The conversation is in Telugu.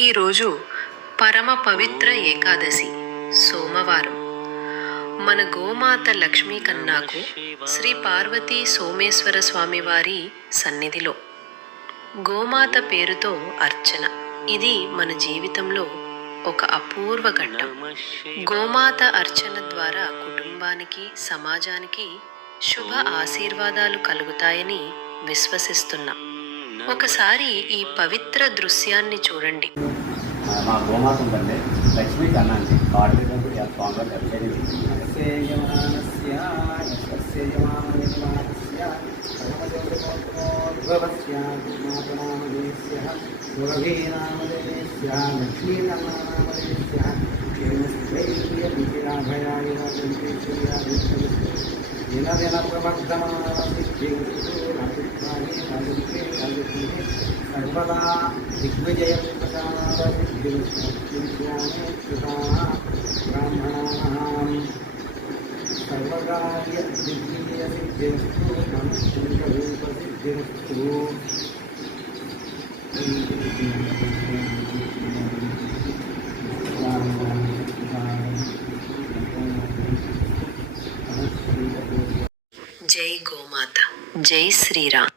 ఈరోజు పరమ పవిత్ర ఏకాదశి సోమవారం. మన గోమాత లక్ష్మీ కన్నాకు శ్రీ పార్వతీ సోమేశ్వర స్వామివారి సన్నిధిలో గోమాత పేరుతో అర్చన. ఇది మన జీవితంలో ఒక అపూర్వ ఘట్టం. గోమాత అర్చన ద్వారా కుటుంబానికి, సమాజానికి శుభ ఆశీర్వాదాలు కలుగుతాయని విశ్వసిస్తున్నాం. ఒకసారి ఈ పవిత్ర దృశ్యాన్ని చూడండి. మా గోమాత ఉందండి, లక్ష్మీ కన్నా అండి. सर्वदा दिग्विजय ब्राह्मणानां सर्वकार्य दिग्विजयसिद्धिरस्तु मनुष्यरूपसिद्धिरस्तु। జై గోమాత, జై శ్రీరామ్.